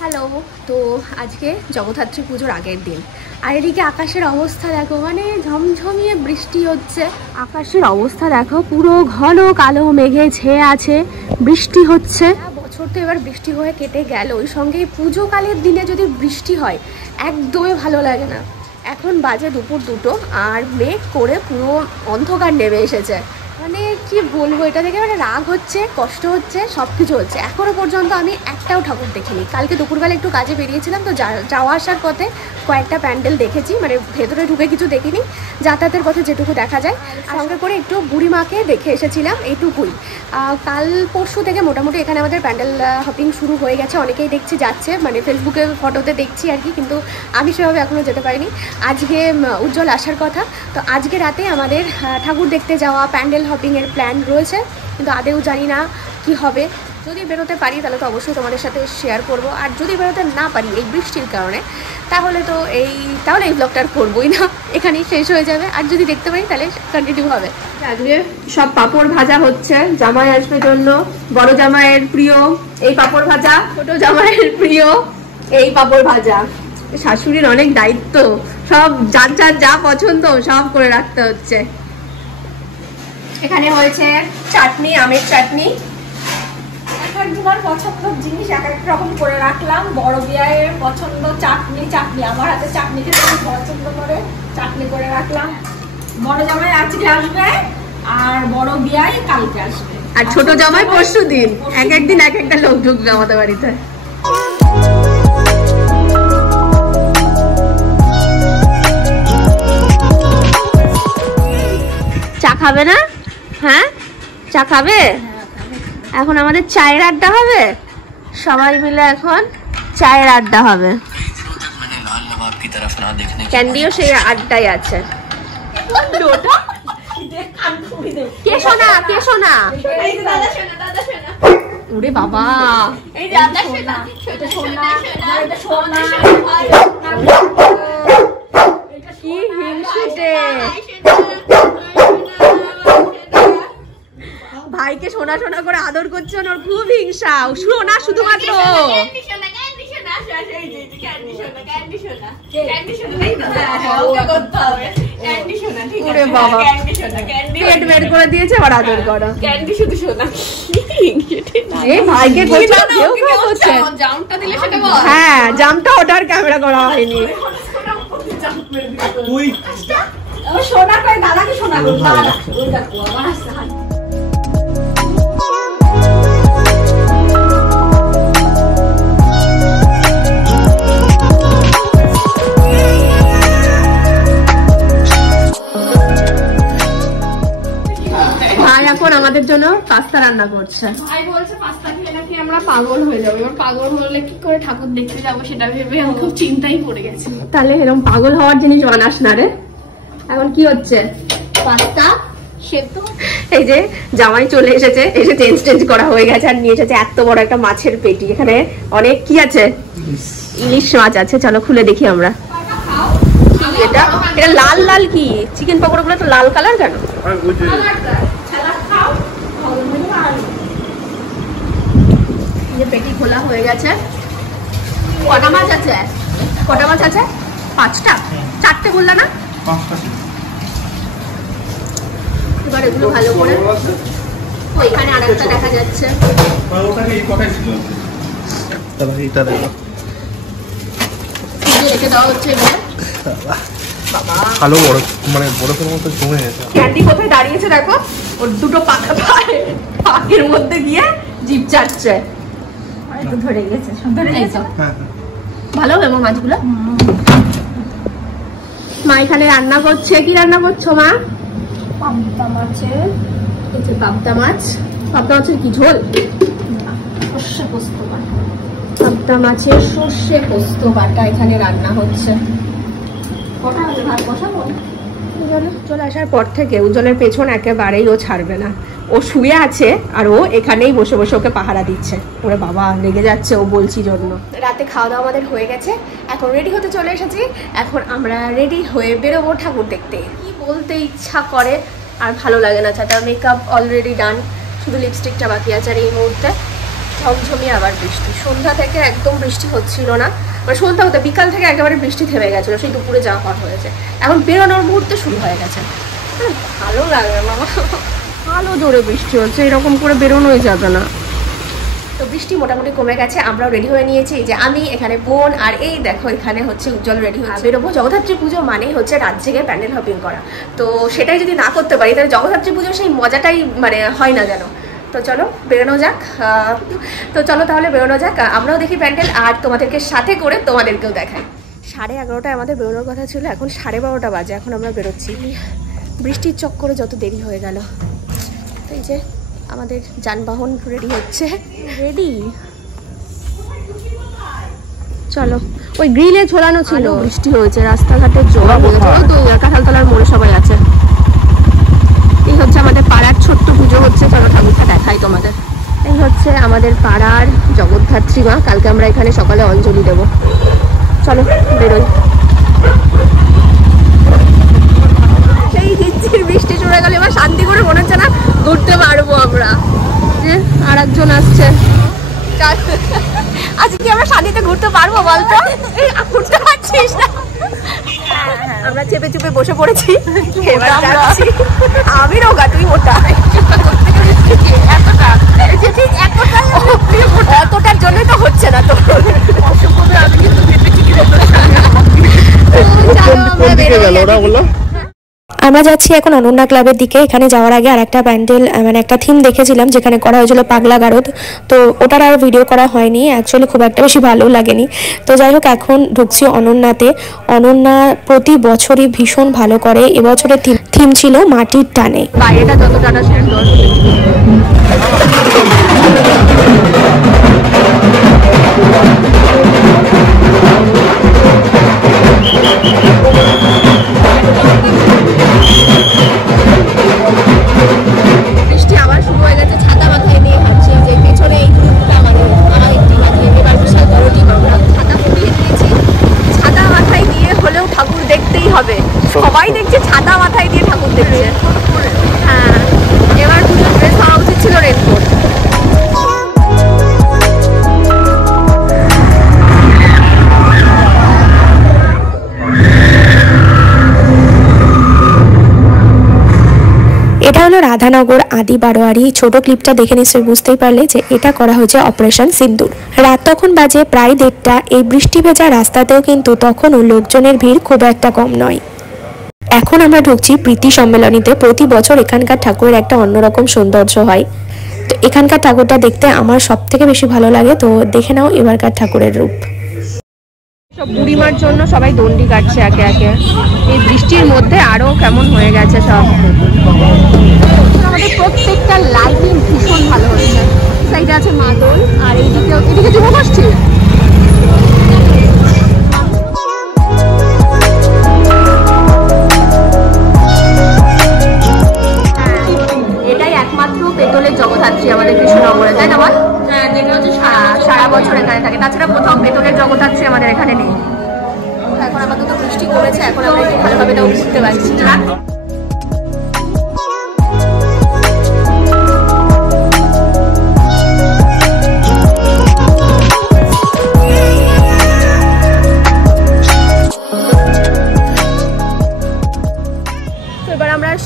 Hello, তো আজকে জগদ্ধাত্রী পুজোর আগের দিন, আর এদিকে আকাশের অবস্থা দেখো, মানে ঝমঝমিয়ে বৃষ্টি হচ্ছে। আকাশের অবস্থা দেখো, পুরো ঘন কালো মেঘে ছেয়ে আছে, বৃষ্টি হচ্ছে। বছর তো এবার বৃষ্টি হয়ে কেটে গেল, ওই সঙ্গে পুজোকালের দিনে যদি বৃষ্টি হয় একদমই ভালো লাগে না। এখন বাজে দুপুর 2টো আর মেঘ করে পুরো অন্ধকার নেমে এসেছে। মানে কি বলবো, এটা দেখে মানে রাগ হচ্ছে, কষ্ট হচ্ছে, সব কিছু হচ্ছে। এখনও পর্যন্ত আমি একটাও ঠাকুর দেখিনি। কালকে দুপুরবেলা একটু কাজে বেরিয়েছিলাম, তো যাওয়া আসার পথে কয়েকটা প্যান্ডেল দেখেছি, মানে ভেতরে ঢুকে কিছু দেখিনি, যাতায়াতের পথে যেটুকু দেখা যায়। সঙ্গে করে একটু বুড়ি মাকে দেখে এসেছিলাম, এইটুকুই। কাল পরশু থেকে মোটামুটি এখানে আমাদের প্যান্ডেল হপিং শুরু হয়ে গেছে, অনেকেই দেখছি যাচ্ছে, মানে ফেসবুকে ফটোতে দেখছি আর কি, কিন্তু আমি সেভাবে এখনও যেতে পারিনি। আজকে উজ্জ্বল আসার কথা, তো আজকে রাতে আমাদের ঠাকুর দেখতে যাওয়া, প্যান্ডেল হপিংয়ের প্ল্যান রয়েছে, কিন্তু আদেও জানি না কি হবে। যদি বেরোতে পারি তাহলে তো অবশ্যই তোমাদের সাথে শেয়ার করব, আর যদি বেরোতে না পারি এই বৃষ্টির কারণে, তাহলে এই ব্লগটা আর করবোই না, এখানেই শেষ হয়ে যাবে। আর যদি দেখতে পারি তাহলে কন্টিনিউ হবে। আজকে সব পাঁপড় ভাজা হচ্ছে, জামাই আসবে জন্য। বড় জামাইয়ের প্রিয় এই পাঁপড় ভাজা, ছোট জামাইয়ের প্রিয় এই পাঁপড় ভাজা। শাশুড়ির অনেক দায়িত্ব, সব যার যার যা পছন্দ সব করে রাখতে হচ্ছে। এখানে হয়েছে চাটনি, আমের চাটনি। এক একজনের পছন্দের জিনিস এক এক রকম করে রাখলাম। বড় বিয়ায়ের পছন্দ চাটনি, আমার হাতে চাটনি খেতে খুব পছন্দ করে, চাটনি করে রাখলাম। বড় জামাই আজকে আসবে, আর বড় বিয়াই কালকে আসবে, আর ছোট জামাই পরশু দিন। এক একদিন এক একটা লোক ঢুকবে আমাদের বাড়িতে। চা খাবে না? হ্যাঁ, চা খাবে? এখন আমাদের চায়ের আড্ডা হবে, সবাই মিলে এখন চায়ের আড্ডা হবে। ক্যান্ডিও সেই আড্ডাই আছে। কে শোনা, কে শোনা? ওরে বাবা, কি হিংসুটে! ভাইকে সোনা সোনা করে আদর করছে, ওর খুব হিংসা। শোনা শুধুমাত্র পেট বের করে দিয়েছে, আবার আদর করো। হ্যাঁ, জামটা ওটার ক্যামেরা করা হয়নি। সোনা করে দাদাকে সোনা করো। এখন আমাদের জন্য পাস্তা রান্না করছে। ভাই বলছে পাস্তা খেয়ে নাকি আমরা পাগল হয়ে যাবো। এবার পাগল হলে কি করে ঠাকুর দেখতে যাবো সেটা ভেবে আমি খুব চিন্তাই পড়ে গেছি। তাহলে এরকম পাগল হওয়ার জিনিস বানাস না রে। এখন কি হচ্ছে? পাস্তা সেদ্ধ। এই যে জামাই চলে এসেছে, এসে চেঞ্জ করা হয়ে গেছে, আর নিয়ে এসেছে এত বড় একটা মাছের পেটি। এখানে অনেক কি আছে, ইলিশ মাছ আছে। চলো খুলে দেখি আমরা। এটা এটা লাল লাল কি চিকেন পকোড়া গুলো তো লাল কালার কেন? পেটি খোলা হয়ে গেছে। কটা মাছ আছে? কটা মাছ আছে? 5টা? 4টে বললা না? 5টা। এবার এগুলো ভালো করে, ওইখানে আরেকটা দেখা যাচ্ছে। ওটাকে এই কথাই ছিল। তবে এটা দেখো, ফ্রিজে রেখে দেওয়া হচ্ছে এবার। ভালো বড়, মানে বরফের মতো জমে গেছে। ক্যান্ডি কোথায় দাঁড়িয়েছে দেখো, ওর দুটো পাতা পাকের মধ্যে গিয়ে জিভ চাটছে। একটু ধরে গেছে, ধরে গেছে। হ্যাঁ, ভালো হবে মা মাছগুলো। মা এখানে রান্না করছে। কি রান্না করছো মা? পাবদা মাছের, এই যে পাবদা মাছ। পাবদা মাছের কি ঝোল? সর্ষে পোস্ত বাটা। পাবদা মাছের সর্ষে পোস্ত বাটা এখানে রান্না হচ্ছে। কটা হচ্ছে ভাত বসাবো? চলে আসার পর থেকে উজ্জ্বলের পেছন একেবারেই ও ছাড়বে না। ও শুয়ে আছে আর ও এখানেই বসে বসে ওকে পাহারা দিচ্ছে। ওরে বাবা, লেগে যাচ্ছে ও বলছি জন্য। রাতে খাওয়া দাওয়া আমাদের হয়ে গেছে, এখন রেডি হতে চলে এসেছি। এখন আমরা রেডি হয়ে বেরোবো ঠাকুর দেখতে। কি বলতে ইচ্ছা করে আর ভালো লাগে না। ছাতা মেকআপ অলরেডি ডান, শুধু লিপস্টিকটা বাকি আছে। আর এই মুহূর্তে ঝমঝমিয়ে আবার বৃষ্টি। সন্ধ্যা থেকে একদম বৃষ্টি হচ্ছিল না, মানে সন্ধ্যা হতে বিকাল থেকে একেবারে বৃষ্টি থেমে গেছিলো, সেই দুপুরে যাওয়া পর হয়েছে। এখন বেরোনোর মুহূর্তে শুরু হয়ে গেছে। ভালো লাগবে মামা, ভালো জোরে বৃষ্টি হচ্ছে, এরকম করে বেরোনোই যাবে না। তো বৃষ্টি মোটামুটি কমে গেছে, আমরাও রেডি হয়ে নিয়েছি। যে আমি, এখানে বোন, আর এই দেখো এখানে হচ্ছে উজ্জ্বল রেডি হয়ে বেরোবো। জগদ্ধাত্রী পুজো মানেই হচ্ছে রাত জেগে প্যান্ডেল হপিং করা, তো সেটাই যদি না করতে পারি তাহলে জগদ্ধাত্রী পুজোর সেই মজাটাই মানে হয় না যেন। তো চলো বেরোনো যাক। তো চলো তাহলে বেরোনো যাক, আমরাও দেখি প্যান্ডেল আর তোমাদেরকে সাথে করে তোমাদেরকেও দেখাই। 11:30টায় আমাদের বেরোনোর কথা ছিল, এখন 12:30 বাজে, এখন আমরা বেরোচ্ছি। বৃষ্টির চক্করে যত দেরি হয়ে গেল। এই যে আমাদের যানবাহন রেডি হচ্ছে, রেডি। চলো, ওই গ্রিলে ঝোলানো ছিল, বৃষ্টি হয়েছে, রাস্তাঘাটে জল তো কাঁঠালতলার মোড়ে সবাই আছে। এই হচ্ছে আমাদের পাড়ার ছোট্ট পুজো হচ্ছে, চলো ঠাকুরটা দেখাই তোমাদের। এই হচ্ছে আমাদের পাড়ার জগদ্ধাত্রী মা, কালকে আমরা এখানে সকালে অঞ্জলি দেবো। চলো বেরোই। সেই হিচ্ছির বৃষ্টি চলে গেলে এবার শান্তি করে মনে হচ্ছে না ঘুরতে পারবো আমরা। যে আর একজন আসছে, আজকে কি আমরা শান্তিতে ঘুরতে পারবো বলতো? ঘুরতে পারছিস না? আমরা চেপে চেপে বসে পড়েছি, এবার যাচ্ছি। আমি রোগা, তুই মোটা। এতটার জন্যই তো হচ্ছে না তো। আমরা যাচ্ছি এখন অনন্যা ক্লাবের দিকে। এখানে যাওয়ার আগে আর একটা প্যান্ডেল, মানে একটা থিম দেখেছিলাম যেখানে করা হয়েছিল পাগলা গারদ, তো ওটার আর ভিডিও করা হয়নি, অ্যাকচুয়ালি খুব একটা বেশি ভালো লাগেনি। তো যাই হোক, এখন ঢুকছি অনন্যাতে। অনন্যা প্রতি বছরই ভীষণ ভালো করে, এবছরের থিম ছিল মাটির টানে। বাইরেটা যতটা সুন্দর, বৃষ্টি আবার শুরু হয়ে গেছে। ছাতা মাথায় নিয়ে হাঁটছি, যে পেছনে এই গ্রুপটা মানে আমার একটি মাথায় এবার বিশাল বড় টিম, আমরা ছাতা ফুটিয়ে দিয়েছি। ছাতা মাথায় দিয়ে হলেও ঠাকুর দেখতেই হবে, সবাই দেখছে ছাতা মাথায় দিয়ে ঠাকুর দেখছে। হ্যাঁ, এবার পুজোর ড্রেস হওয়া উচিত ছিল রেনকোট। এটা হলো রাধানগর আদি বারোয়ারি। ছোট ক্লিপটা দেখে নিশ্চয়ই বুঝতেই পারলে যে এটা করা হয়েছে অপারেশন সিন্দুর। রাত তখন বাজে প্রায় 1:30। এই বৃষ্টি ভেজা রাস্তাতেও কিন্তু তখনও লোকজনের ভিড় খুব একটা কম নয়। এখন আমরা ঢুকছি প্রীতি সম্মেলনীতে। প্রতি বছর এখানকার ঠাকুরের একটা অন্যরকম সৌন্দর্য হয়, তো এখানকার ঠাকুরটা দেখতে আমার সব থেকে বেশি ভালো লাগে। তো দেখে নাও এবারকার ঠাকুরের রূপ। সব বুড়িমার জন্য সবাই দণ্ডি কাটছে একে একে, এই বৃষ্টির মধ্যে আরো কেমন হয়ে গেছে সব। আমাদের প্রত্যেকটা লাইটিং ভীষণ ভালো হয়েছে। সাইডে আছে মাদল, আর এদিকে যুবগোষ্ঠী। এটাই একমাত্র পেতলের জগদ্ধাত্রী আমাদের কৃষ্ণনগরে, তাই না বল? সারা বছর এখানে থাকে, তাছাড়া কোথাও পেতলের জগদ্ধাত্রী আমাদের এখানে নেই। এখন আপাতত বৃষ্টি করেছে, এখন আমরা একটু ভালোভাবে এটাও ঘুরতে পারছি।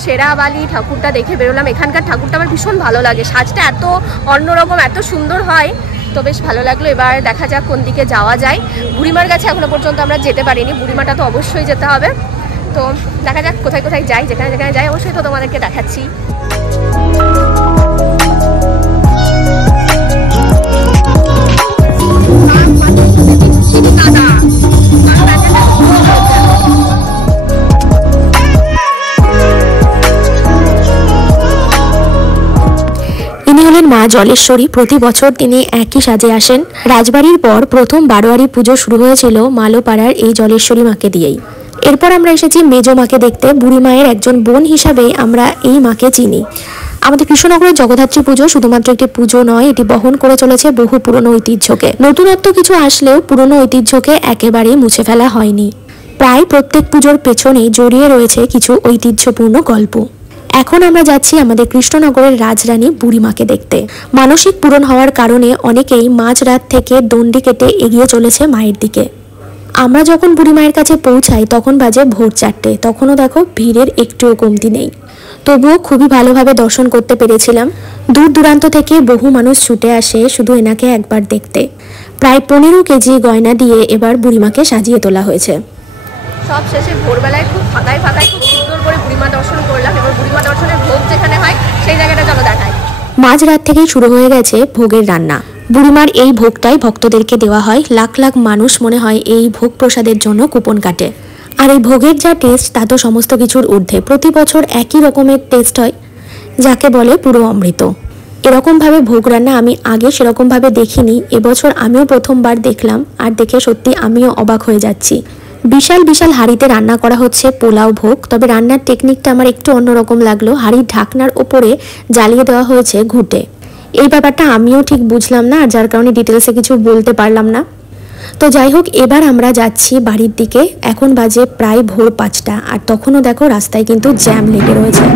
শেরাবালি ঠাকুরটা দেখে বেরোলাম। এখানকার ঠাকুরটা আমার ভীষণ ভালো লাগে, সাজটা এত অন্যরকম, এত সুন্দর হয়, তো বেশ ভালো লাগলো। এবার দেখা যাক কোন দিকে যাওয়া যায়। বুড়িমার কাছে এখনো পর্যন্ত আমরা যেতে পারিনি, বুড়িমাটা তো অবশ্যই যেতে হবে। তো দেখা যাক কোথায় কোথায় যাই, যেখানে যেখানে যাই অবশ্যই তো তোমাদেরকে দেখাচ্ছি। মা জলেশ্বরী। প্রতি বছর তিনি একই সাজে আসেন। রাজবাড়ির পর প্রথম বারোয়ারি পুজো শুরু হয়েছিল মালোপাড়ার এই জলেশ্বরী মাকে দিয়েই। এরপর আমরা এসেছি মেজো মাকে দেখতে। বুড়ি মায়ের একজন বোন হিসাবেই আমরা এই মাকে চিনি। আমাদের কৃষ্ণনগরের জগদ্ধাত্রী পুজো শুধুমাত্র একটি পুজো নয়, এটি বহন করে চলেছে বহু পুরনো ঐতিহ্যকে। নতুনত্ব কিছু আসলেও পুরনো ঐতিহ্যকে একেবারেই মুছে ফেলা হয়নি। প্রায় প্রত্যেক পুজোর পেছনেই জড়িয়ে রয়েছে কিছু ঐতিহ্যপূর্ণ গল্প। এখন আমরা যাচ্ছি আমাদের কৃষ্ণনগরের রাজরানী বুড়িমাকে দেখতে। মানসিক পূরণ হওয়ার কারণে অনেকেই মাঝরাত থেকে দণ্ডি কেটে এগিয়ে চলেছে মায়ের দিকে। আমরা যখন বুড়িমায়ের কাছে পৌঁছাই তখন বাজে ভোর 4টে। তখনও দেখো ভিড়ের একটুও কমতি নেই। তবুও খুবই ভালোভাবে দর্শন করতে পেরেছিলাম। দূর দূরান্ত থেকে বহু মানুষ ছুটে আসে শুধু এনাকে একবার দেখতে। প্রায় 15 কেজি গয়না দিয়ে এবার বুড়িমাকে সাজিয়ে তোলা হয়েছে। সব শেষে ভোরবেলায় খুব ফাঁকায় খুব সুন্দর করে বুড়িমা দর্শন করলাম। এবার বুড়িমা দর্শনের ভোগ যেখানে হয় সেই জায়গাটা চলো দেখাই। মাঝরাত থেকেই শুরু হয়ে গেছে ভোগের রান্না। বুড়িমার এই ভোগটাই ভক্তদেরকে দেওয়া হয়। লাখ লাখ মানুষ মনে হয় এই ভোগ প্রসাদের জন্য কুপন কাটে। আর এই ভোগের যা টেস্ট তা তো সমস্ত কিছুর ঊর্ধ্বে। প্রতি বছর একই রকমের টেস্ট হয়, যাকে বলে পুরো অমৃত। এরকমভাবে ভোগ রান্না আমি আগে সেরকমভাবে দেখিনি। এবছর আমিও প্রথমবার দেখলাম, আর দেখে সত্যি আমিও অবাক হয়ে যাচ্ছি। বিশাল বিশাল হাঁড়িতে রান্না করা হচ্ছে পোলাও ভোগ। তবে রান্নার টেকনিকটা আমার একটু অন্যরকম লাগলো। হাঁড়ির ঢাকনার ওপরে জ্বালিয়ে দেওয়া হয়েছে ঘুঁটে। এই ব্যাপারটা আমিও ঠিক বুঝলাম না, আর যার কারণে ডিটেলসে কিছু বলতে পারলাম না। তো যাই হোক, এবার আমরা যাচ্ছি বাড়ির দিকে। এখন বাজে প্রায় ভোর 5টা, আর তখনও দেখো রাস্তায় কিন্তু জ্যাম লেগে রয়েছে।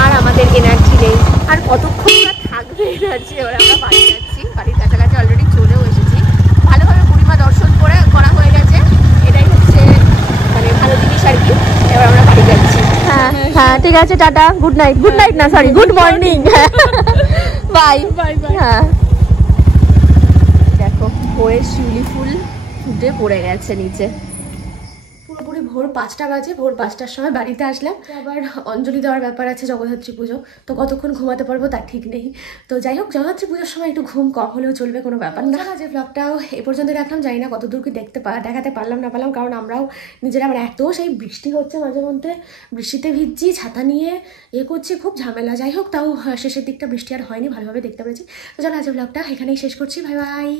আর আমাদের এনার্জি নেই, আর কতক্ষণ থাকবে এনার্জি। এবার আমরা বাড়ি যাচ্ছি, বাড়ির কাছাকাছি অলরেডি চলেও এসেছি। ভালোভাবে বুড়িমা দর্শন করা হয়ে গেছে, এটাই হচ্ছে মানে ভালো জিনিস আর কি। এবার আমরা বাড়ি যাচ্ছি। হ্যাঁ হ্যাঁ, ঠিক আছে, tata, good night. Good night না, sorry, good morning. Bye bye. হ্যাঁ, দেখো ভোরের শিউলি ফুল ফুটে পড়ে গেছে নিচে। পুরোপুরি ভোর 5টা বাজে। ভোর 5টার সময় বাড়িতে আসলাম। আবার অঞ্জলি দেওয়ার ব্যাপার আছে, জগদ্ধাত্রী পুজো, তো কতক্ষণ ঘুমাতে পারবো তার ঠিক নেই। তো যাই হোক, জগদ্ধাত্রী পুজোর সময় একটু ঘুম কম হলেও চলবে, কোনো ব্যাপার না। যে ব্লগটাও এ পর্যন্ত রাখলাম, জানি না কতদূর কি দেখাতে পারলাম না পারলাম, কারণ আমরাও নিজেরা আবার এত সেই বৃষ্টি হচ্ছে মাঝে মধ্যে, বৃষ্টিতে ভিজছি, ছাতা নিয়ে করছি, খুব ঝামেলা। যাই হোক, তাও শেষের দিকটা বৃষ্টি আর হয়নি, ভালোভাবে দেখতে পেরেছি। তো চলো আজকে ব্লগটা এখানেই শেষ করছি। Bye bye.